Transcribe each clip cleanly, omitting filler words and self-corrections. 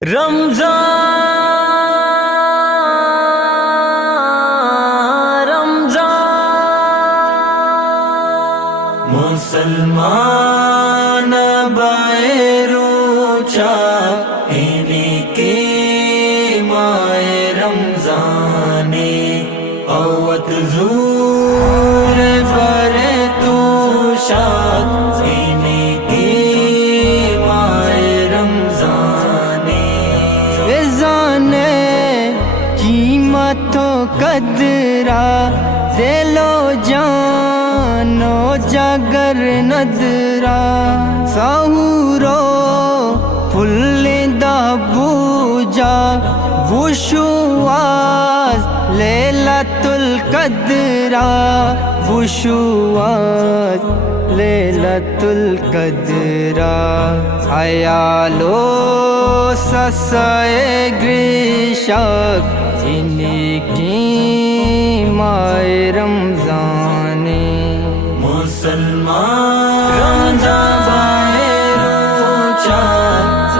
رمضان مسلمان بیروچا انہی کی ماہ رمضانی اوت زور برے توشا انہی کی ماہ رمضانی وزانے قیمت و قدرہ دلو جانو جگر ندرا سہورو پھلندہ بوجا بشواس لیلۃ القدرہ بشواس لیلۃ القدرہ ایالو سسائے گریشک انہی کی ماہ رمضانی مسلمان بیروچا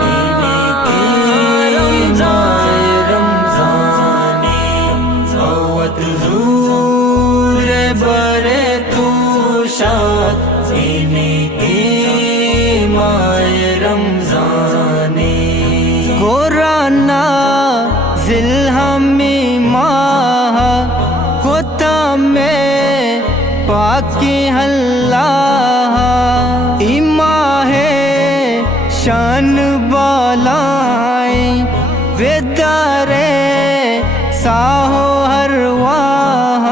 انہی کی ماہ رمضانی اوت زور برے توشا انہی کی ماہ رمضانی قرآن ذلہمی ماہ کتا میں پاکی اللہ ماہ شان بالائیں بیدارے ساہو ہر واہ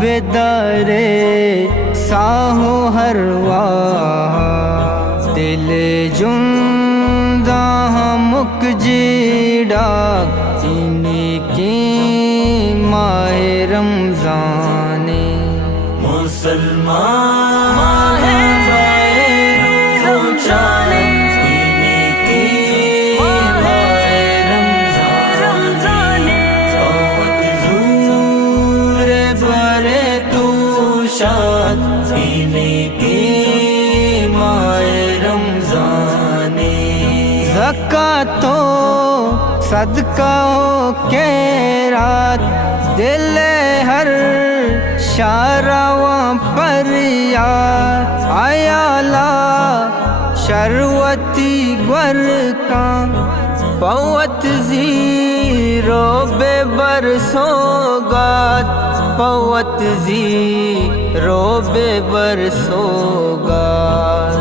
بیدارے ساہو ہر واہ دل جندہ مک جیڑا انہی کی ماہ رمضانی مسلمان بیروچا انہی کی ماہ رمضانی اوت زور برے توشا انہی کی ماہ رمضانی زکاة و صدقہ ہو کے رات دل ہر شارواں پر یاد آیالا شروتی گر کان پوت زیرو بے برسوگات پوت زیرو بے برسوگات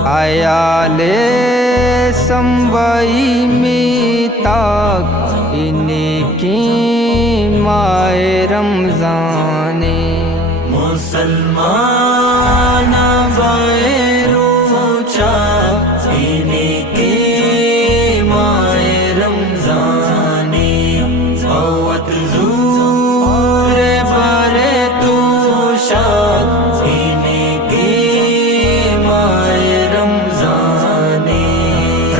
آیالے سمبئی میتاک انہی کی ماہ رمضانی مسلمان بیروچا انہی کی ماہ رمضانی اوت زور برے توشا انہی کی ماہ رمضانی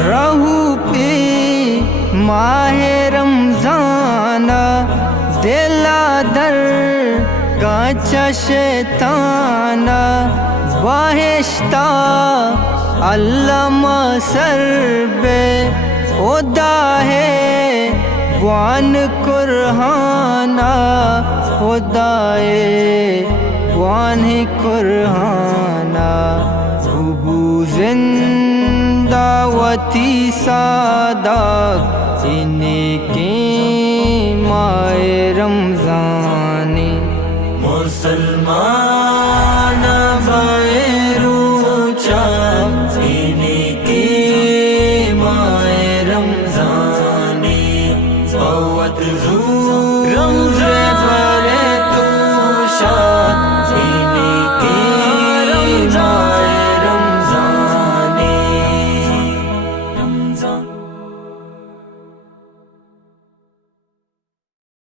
رہو پی ماہ رمضان دلا در گانچا شیطان واہشتا علامہ سر بے ادا ہے وان قرآن خدائے وان قرآن ابو زندہ وتی صادق انہی کی ماہ رمضانی مسلمان بیروچا انہی کی ماہ رمضانی اوت زور